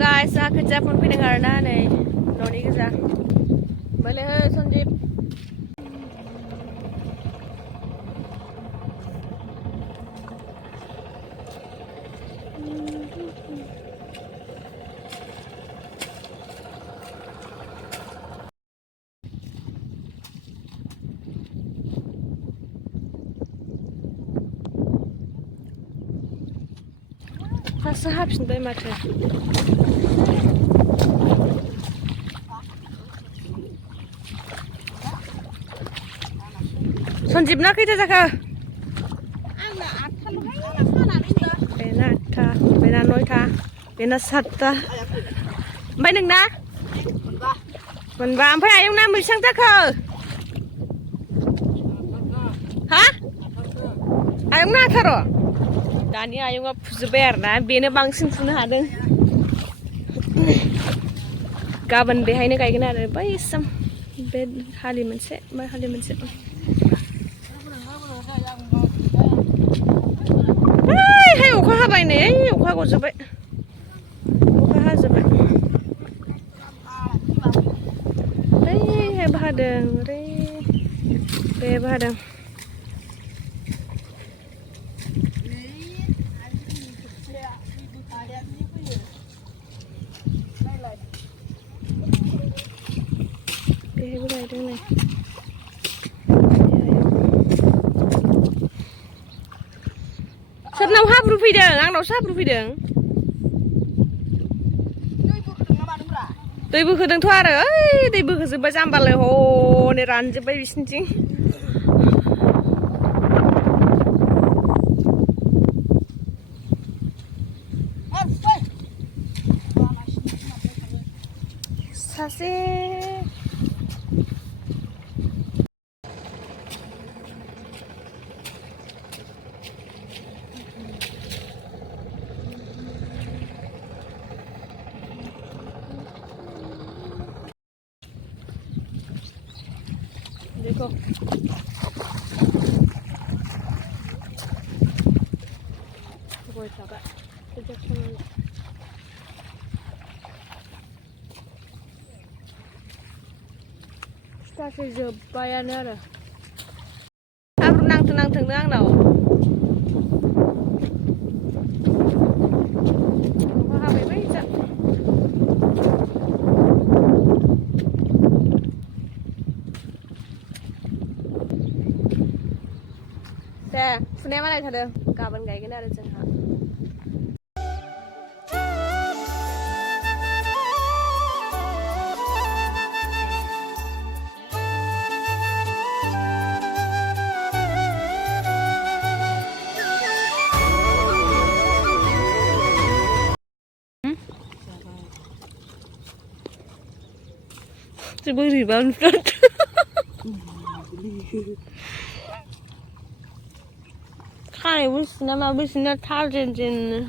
guys, aku kerja pun pindah karena nih, noni kerja. Balik he Sanjib. Fast habis nih macam. Sanjib nak kita jaga. Bena ta, bena noi ta, bena satta. Mấy đừng na. Mình vào phải ai ông nam mình sang ta khờ. Hah? Ai ông na thà rồi. Dani ayungnya fuzuber na, bene bangsin funa hadeng. Gaban behayne kayak gini ada, bayi sam bed haliman se. Hai, uka apa ini? Uka kau jabai. Uka jabai. Hai, bahadeng, bahadeng. Soalnya habru fideng, angno habru fideng. Tui bu kedeng tuar, tui bu kesebab jambal le ho, ne ranjep bay bisnis. Sase. देखो कोई साबा stasi jabayan ada aku nang tenang nau apa baca Nè, phần em này thật được, cả bên cái này là chẳng hạn. Chị bơi gì bao nhiêu Hai bus nama busnya tarjen.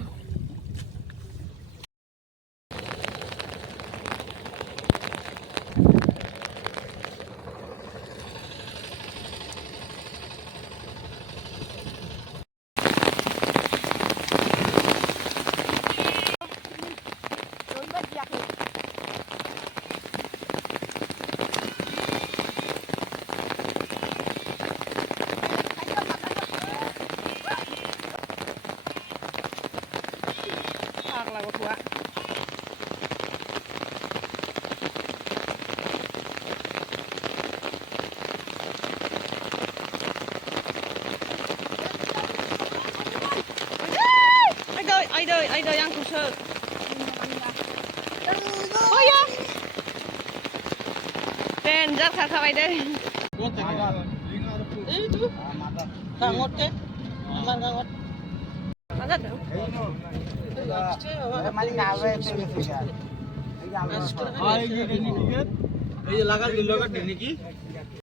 Ai đời ăn củ sơ. Ôi ya. Ten rất khá khá đây. Itu. Kangot ke? Aman kangot. Ada dong. Mari ngawe itu. Ai gini dikit. Ini lagal di logat ini ki.